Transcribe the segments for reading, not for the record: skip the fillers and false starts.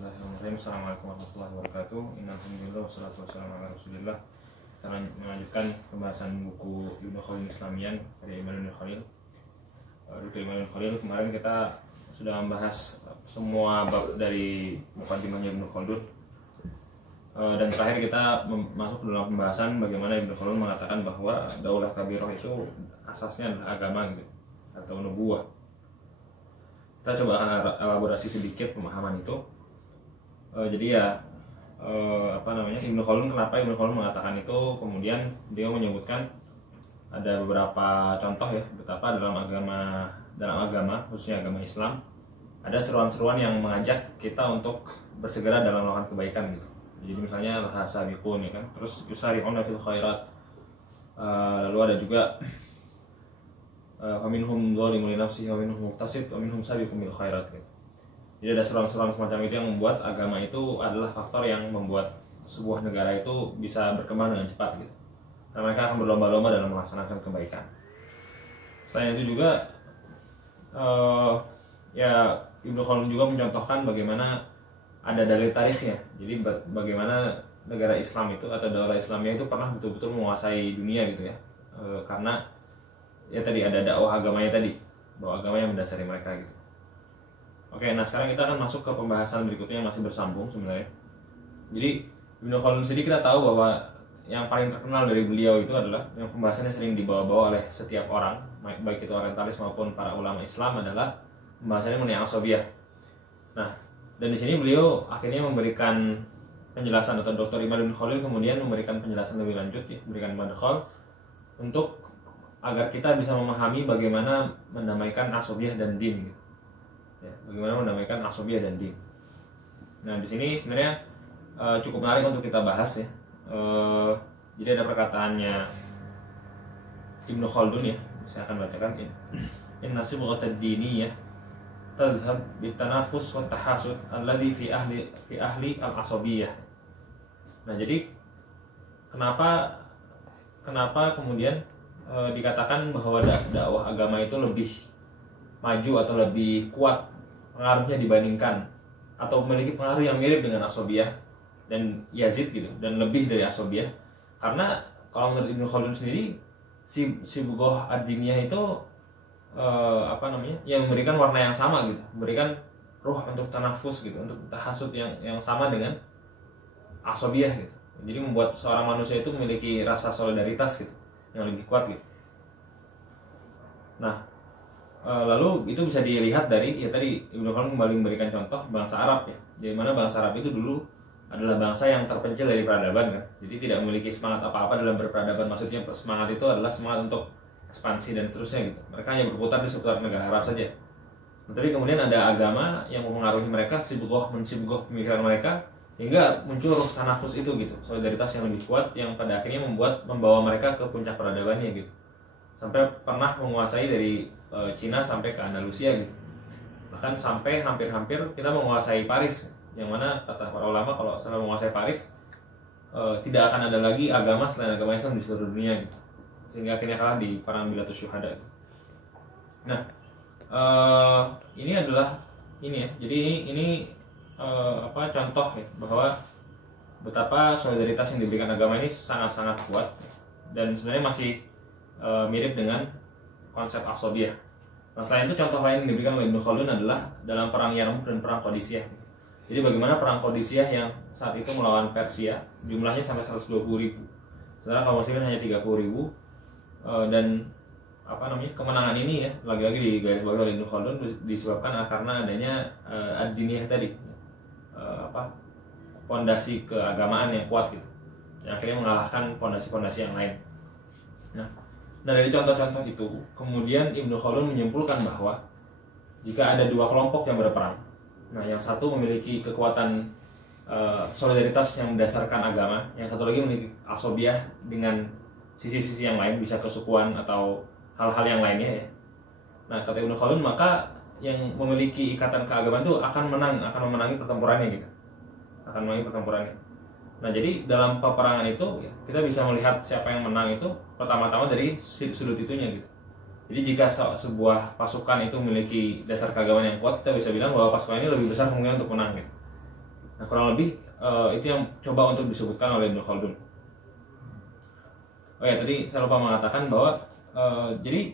Bismillahirrahmanirrahim. Assalamualaikum warahmatullahi wabarakatuh. Innalhamdulillah wassalatu wassalamu ala rasulillah. Kita melanjutkan pembahasan buku Ibnu Khalil Islamiyan dari Imam Ibnu Khalil. Dr. Imam Ibnu Khalil, kemarin kita sudah membahas semua bab dari Muqaddimahnya Ibnu Khaldun. Dan terakhir kita masuk ke dalam pembahasan bagaimana Ibnu Khaldun mengatakan bahwa daulah kabirah itu asasnya adalah agama gitu, atau nubuwah. Kita coba akan elaborasi sedikit pemahaman itu. Jadi ya Ibnu Khaldun, kenapa Ibnu Khaldun mengatakan itu, kemudian dia menyebutkan ada beberapa contoh ya betapa dalam agama khususnya agama Islam ada seruan-seruan yang mengajak kita untuk bersegera dalam melakukan kebaikan gitu. Jadi misalnya sabiqun ya kan, terus yusari'una fil khairat, lalu ada juga faminhum dzalimun li nafsihi wa minhum muqtasid wa minhum sabiqun bil khairat gitu. Jadi ada seruan-seruan semacam itu yang membuat agama itu adalah faktor yang membuat sebuah negara itu bisa berkembang dengan cepat gitu. Karena mereka akan berlomba-lomba dalam melaksanakan kebaikan. Selain itu juga Ibnu Khaldun juga mencontohkan bagaimana ada dalil tarikhnya. Jadi bagaimana negara Islam itu atau daulah Islamiyah itu pernah betul-betul menguasai dunia gitu ya. Karena ya tadi ada dakwah agamanya tadi, bahwa agama yang mendasari mereka gitu. Oke, nah sekarang kita akan masuk ke pembahasan berikutnya yang masih bersambung sebenarnya. Jadi Ibnu Khaldun sendiri kita tahu bahwa yang paling terkenal dari beliau itu adalah yang pembahasannya sering dibawa-bawa oleh setiap orang, baik itu orientalis maupun para ulama Islam, adalah pembahasannya mengenai ashabiyah. Nah, dan di sini beliau akhirnya memberikan penjelasan, atau Dr. Imam Ibnu Khalil kemudian memberikan penjelasan lebih lanjut, memberikan madkhal untuk agar kita bisa memahami bagaimana mendamaikan ashabiyah dan din gitu. Ya, bagaimana mendamaikan ashabiyah dan din. Nah, di sini sebenarnya cukup menarik untuk kita bahas ya. Jadi ada perkataannya Ibnu Khaldun ya, saya akan bacakan ini. Inna sibghatad diniyah tadhhab bitanafus wa tahasud alladhi fi ahli al-ashabiyah. Nah, jadi kenapa kemudian dikatakan bahwa dakwah agama itu lebih maju atau lebih kuat pengaruhnya dibandingkan atau memiliki pengaruh yang mirip dengan ashabiyah dan Yazid gitu, dan lebih dari ashabiyah? Karena kalau menurut Ibnu Khaldun sendiri, sibghah ad-diniyah itu yang memberikan warna yang sama gitu, memberikan ruh untuk tanafus gitu, untuk tahasud yang sama dengan ashabiyah gitu. Jadi membuat seorang manusia itu memiliki rasa solidaritas gitu yang lebih kuat gitu. Nah, lalu itu bisa dilihat dari ya tadi Ibnu Khaldun kembali memberikan contoh bangsa Arab ya, di mana bangsa Arab itu dulu adalah bangsa yang terpencil dari peradaban kan. Jadi tidak memiliki semangat apa-apa dalam berperadaban. Maksudnya semangat itu adalah semangat untuk ekspansi dan seterusnya gitu. Mereka hanya berputar di seputar negara Arab saja. Tapi kemudian ada agama yang mempengaruhi mereka, mensibgoh pemikiran mereka, hingga muncul ruh tanafus itu gitu, solidaritas yang lebih kuat yang pada akhirnya membawa mereka ke puncak peradabannya gitu. Sampai pernah menguasai dari Cina sampai ke Andalusia gitu. Bahkan sampai hampir-hampir kita menguasai Paris, yang mana kata para ulama kalau setelah menguasai Paris tidak akan ada lagi agama selain agama Islam di seluruh dunia gitu. Sehingga akhirnya kalah di perang Bilatus Syuhada gitu. Nah, ini adalah ini ya. Jadi ini contoh ya, bahwa betapa solidaritas yang diberikan agama ini sangat-sangat kuat dan sebenarnya masih mirip dengan konsep ashabiyah. Nah, selain itu contoh lain yang diberikan oleh Ibnu Khaldun adalah dalam perang Yarmuk dan perang Qadisiyah. Jadi bagaimana perang Qadisiyah yang saat itu melawan Persia jumlahnya sampai 120.000, sementara kaum muslimin hanya 30.000, dan kemenangan ini ya lagi-lagi di garis bawah oleh Ibnu Khaldun disebabkan karena adanya ad-diniyah tadi, pondasi keagamaan yang kuat gitu, yang akhirnya mengalahkan pondasi-pondasi yang lain. Nah, dari contoh-contoh itu kemudian Ibnu Khaldun menyimpulkan bahwa jika ada dua kelompok yang berperang, nah yang satu memiliki kekuatan solidaritas yang berdasarkan agama, yang satu lagi memiliki ashabiyah dengan sisi-sisi yang lain, bisa kesukuan atau hal-hal yang lainnya ya. Nah, kata Ibnu Khaldun, maka yang memiliki ikatan keagamaan itu akan memenangi pertempurannya gitu. Akan memenangi pertempurannya. Nah, jadi dalam peperangan itu ya, kita bisa melihat siapa yang menang itu pertama-tama dari sudut itunya gitu. Jadi jika sebuah pasukan itu memiliki dasar keagamaan yang kuat, kita bisa bilang bahwa pasukan ini lebih besar kemungkinan untuk menang gitu. Nah, kurang lebih itu yang coba untuk disebutkan oleh Ibnu Khaldun. Oh ya, tadi saya lupa mengatakan bahwa jadi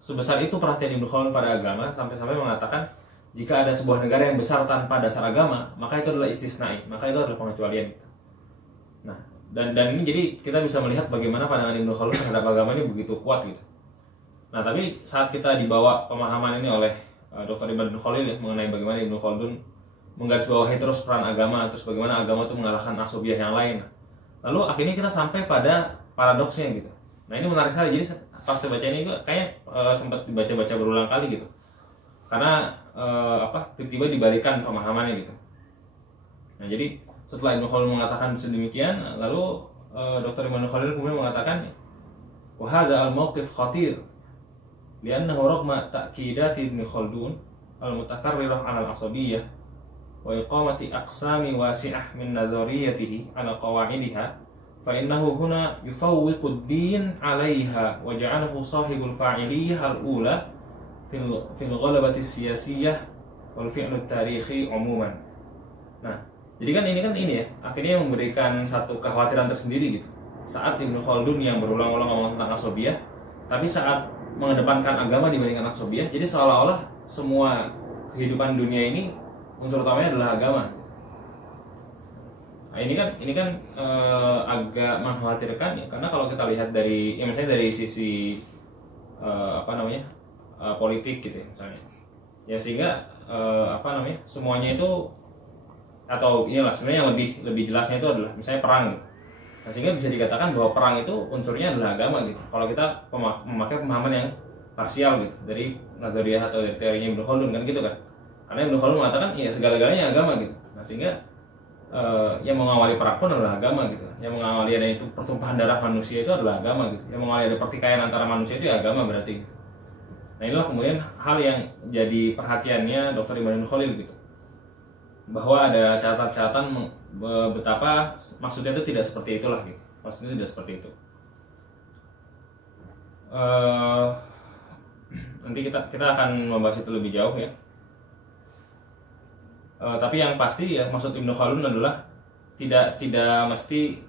sebesar itu perhatian Ibnu Khaldun pada agama sampai-sampai mengatakan jika ada sebuah negara yang besar tanpa dasar agama, maka itu adalah istisnai, maka itu adalah pengecualian. Nah, dan ini jadi kita bisa melihat bagaimana pandangan Ibnu Khaldun terhadap agama ini begitu kuat gitu. Nah, tapi saat kita dibawa pemahaman ini oleh Dr. Ibnu Khalil ya, mengenai bagaimana Ibnu Khaldun menggarisbawahi terus peran agama, terus bagaimana agama itu mengalahkan asobiah yang lain. Lalu akhirnya kita sampai pada paradoksnya gitu. Nah, ini menarik sekali. Jadi pas saya baca ini juga kayaknya sempat dibaca-baca berulang kali gitu. Karena tiba-tiba dibalikan pemahamannya gitu. Nah, jadi setelah Ibnu Khaldun mengatakan sedemikian, lalu Dr. Ibnu Khalil kemudian mengatakan, wa hadza al-mawqif khatir li'annahu ragma ta'kidat Ibnu Khaldun al-mutakarrirah 'ala al-'asabiyyah wa iqamati aqsami wasi'ah min nadhariyatihi 'ala qawa'idiha fa innahu huna yufawwiqu ad-din 'alayha wa ja'alahu sahibul fa'iliyyah al-ula fil ghalabati siyasiyah wal fi'lu tarikhi umuman. Nah, jadi kan ini ya, akhirnya memberikan satu kekhawatiran tersendiri gitu. Saat Ibnu Khaldun yang berulang-ulang ngomong tentang asobiah, tapi saat mengedepankan agama dibandingkan asobiah, jadi seolah-olah semua kehidupan dunia ini unsur utamanya adalah agama. Nah, ini kan agak mengkhawatirkan ya, karena kalau kita lihat dari misalnya dari sisi politik gitu ya misalnya. Ya sehingga semuanya itu atau inilah sebenarnya yang lebih jelasnya itu adalah misalnya perang gitu. Nah, sehingga bisa dikatakan bahwa perang itu unsurnya adalah agama gitu. Kalau kita memakai pemahaman yang parsial gitu dari Nadhariyah atau dari teorinya Ibnu Khaldun kan gitu kan. Karena Ibnu Khaldun mengatakan ya segala-galanya agama gitu. Nah, sehingga yang mengawali perang pun adalah agama gitu. Yang mengawali ada itu pertumpahan darah manusia itu adalah agama gitu. Yang mengawali ada pertikaian antara manusia itu ya agama berarti gitu. Nah, inilah kemudian hal yang jadi perhatiannya Dr. Ibnu Khalil gitu. Bahwa ada catatan betapa maksudnya itu tidak seperti itulah gitu. Maksudnya tidak seperti itu. Nanti kita akan membahas itu lebih jauh ya. Tapi yang pasti ya maksud Ibnu Khaldun adalah tidak mesti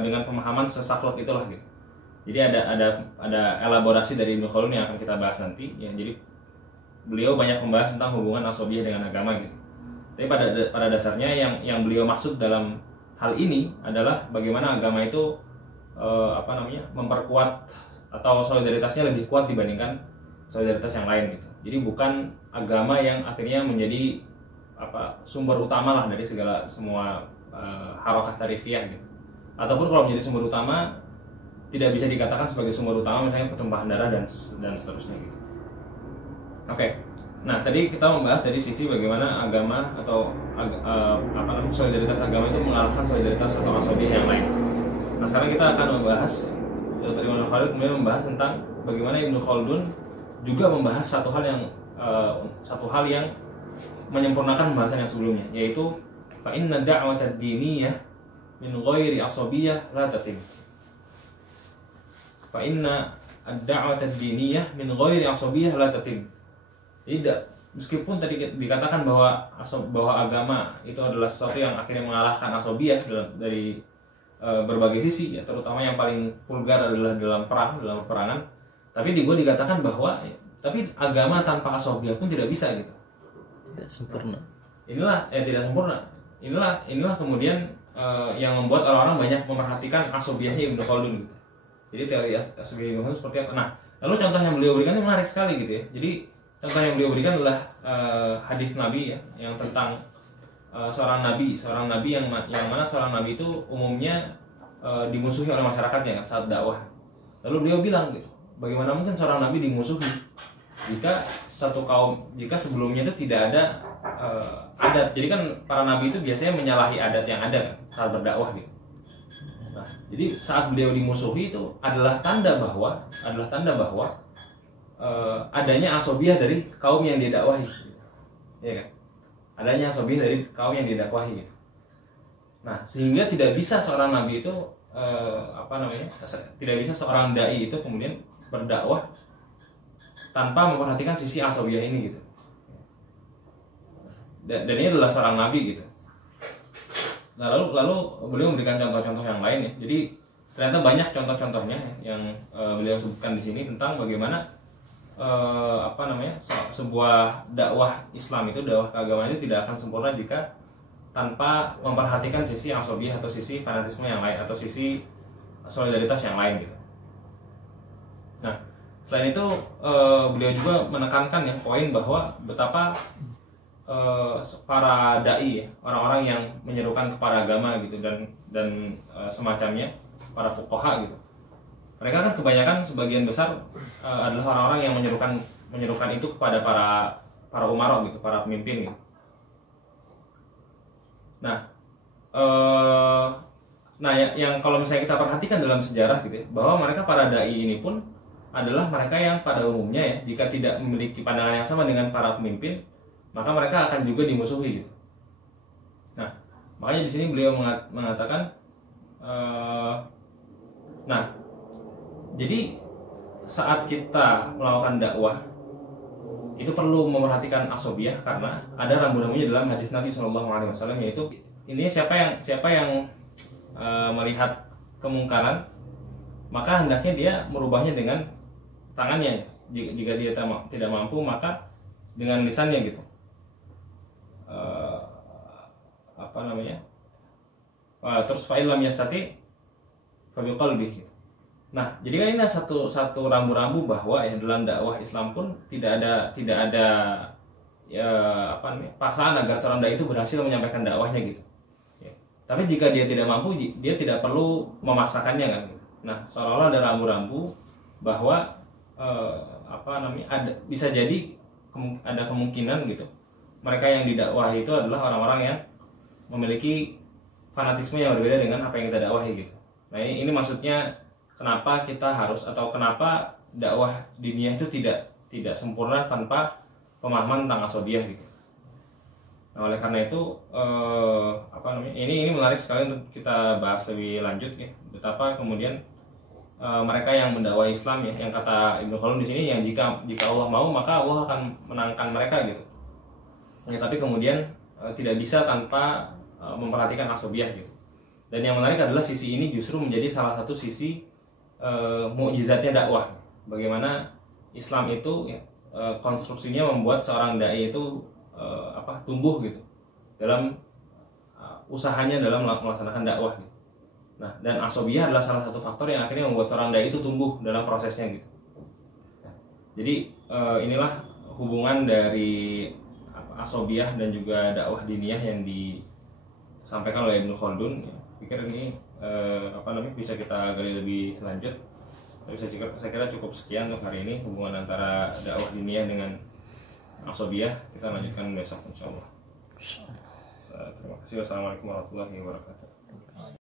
dengan pemahaman sesaklek itulah gitu. Jadi ada elaborasi dari Ibnu Khaldun yang akan kita bahas nanti ya. Jadi beliau banyak membahas tentang hubungan asobiah dengan agama gitu. Tapi pada dasarnya yang beliau maksud dalam hal ini adalah bagaimana agama itu memperkuat atau solidaritasnya lebih kuat dibandingkan solidaritas yang lain gitu. Jadi bukan agama yang akhirnya menjadi sumber utama lah dari semua harokat tarifiyah gitu. Ataupun kalau menjadi sumber utama tidak bisa dikatakan sebagai sumber utama misalnya pertumpahan darah dan seterusnya gitu. Oke. Nah, tadi kita membahas dari sisi bagaimana agama atau solidaritas agama itu mengalahkan solidaritas atau asobiah yang lain. Nah, sekarang kita akan membahas Dr. Ibnu Khalil kemudian membahas tentang bagaimana Ibnu Khaldun juga membahas satu hal yang menyempurnakan pembahasan yang sebelumnya, yaitu fa inna da'wat ad-diniyah min ghairi asabiyyah la tatim. Fa inna ad-da'wat ad-diniyah min ghairi asabiyyah la tatim. Jadi meskipun tadi dikatakan bahwa agama itu adalah sesuatu yang akhirnya mengalahkan asabiyyah dari berbagai sisi ya, terutama yang paling vulgar adalah dalam peperangan. Tapi dikatakan bahwa tapi agama tanpa asabiyyah pun tidak bisa gitu. Tidak sempurna. Tidak sempurna. Inilah kemudian yang membuat orang-orang banyak memperhatikan asabiyyahnya Ibnu Khaldun gitu. Jadi teori asabiyyah Ibnu Khaldun seperti apa? Nah, lalu contoh yang beliau berikan ini menarik sekali gitu ya. Jadi contoh yang beliau berikan adalah hadis Nabi ya, yang tentang seorang nabi yang mana seorang nabi itu umumnya dimusuhi oleh masyarakatnya kan, saat dakwah. Lalu beliau bilang gitu, bagaimana mungkin seorang nabi dimusuhi jika sebelumnya itu tidak ada adat. Jadi kan para nabi itu biasanya menyalahi adat yang ada kan, saat berdakwah gitu. Nah, jadi saat beliau dimusuhi itu adalah tanda bahwa adanya asobiah dari kaum yang didakwahi, ya kan? Adanya asobiah dari kaum yang didakwahi. Nah, sehingga tidak bisa seorang nabi itu tidak bisa seorang dai itu kemudian berdakwah tanpa memperhatikan sisi asobiah ini gitu. dan ini adalah seorang nabi gitu. Nah, lalu beliau memberikan contoh-contoh yang lain ya. Jadi ternyata banyak contoh-contohnya yang beliau sebutkan di sini tentang bagaimana sebuah dakwah Islam itu, dakwah keagamaan itu tidak akan sempurna jika tanpa memperhatikan sisi asobiyah atau sisi fanatisme yang lain atau sisi solidaritas yang lain gitu. Nah, selain itu beliau juga menekankan ya poin bahwa betapa para dai ya, orang-orang yang menyerukan kepada agama gitu dan semacamnya, para fuqaha gitu. Mereka kan kebanyakan sebagian besar adalah orang-orang yang menyerukan itu kepada para umara gitu, para pemimpin gitu. Nah, yang kalau misalnya kita perhatikan dalam sejarah gitu ya, bahwa mereka para dai ini pun adalah mereka yang pada umumnya ya, jika tidak memiliki pandangan yang sama dengan para pemimpin, maka mereka akan juga dimusuhi gitu. Nah, makanya di sini beliau mengatakan, jadi saat kita melakukan dakwah itu perlu memperhatikan asobiyah karena ada rambu-rambunya dalam hadis Nabi SAW, yaitu ini siapa yang melihat kemungkaran maka hendaknya dia merubahnya dengan tangannya. Jika dia tidak mampu maka dengan lisannya gitu. Terus fa'ilam yastati fa biqalbihi gitu. Nah, jadi kan ini satu rambu-rambu bahwa ya dalam dakwah Islam pun tidak ada paksaan agar seorang dai itu berhasil menyampaikan dakwahnya gitu. Ya. Tapi jika dia tidak mampu, dia tidak perlu memaksakannya kan. Gitu. Nah, seolah-olah ada rambu-rambu bahwa bisa jadi ada kemungkinan gitu. Mereka yang didakwahi itu adalah orang-orang yang memiliki fanatisme yang berbeda dengan apa yang kita dakwahi gitu. Nah, ini maksudnya kenapa kita harus atau kenapa dakwah diniyah itu tidak sempurna tanpa pemahaman tentang asobiyah gitu. Nah, oleh karena itu ini menarik sekali untuk kita bahas lebih lanjut ya. Betapa kemudian mereka yang mendakwah Islam ya, yang kata Ibnu Khaldun di sini, yang jika Allah mau maka Allah akan menangkan mereka gitu. Ya, tapi kemudian tidak bisa tanpa memperhatikan asobiyah gitu. Dan yang menarik adalah sisi ini justru menjadi salah satu sisi mukjizatnya dakwah. Bagaimana Islam itu ya, konstruksinya membuat seorang dai itu tumbuh gitu dalam usahanya dalam melaksanakan dakwah gitu. Nah, dan asobiyah adalah salah satu faktor yang akhirnya membuat seorang dai itu tumbuh dalam prosesnya gitu. Nah, jadi inilah hubungan dari asobiyah dan juga dakwah diniyah yang disampaikan oleh Ibnu Khaldun. Pikir ini bisa kita gali lebih lanjut. Tapi saya kira cukup sekian untuk hari ini hubungan antara dakwah diniyah dengan asobiyah. Kita lanjutkan besok insyaallah. Terima kasih. Wassalamualaikum warahmatullahi wabarakatuh.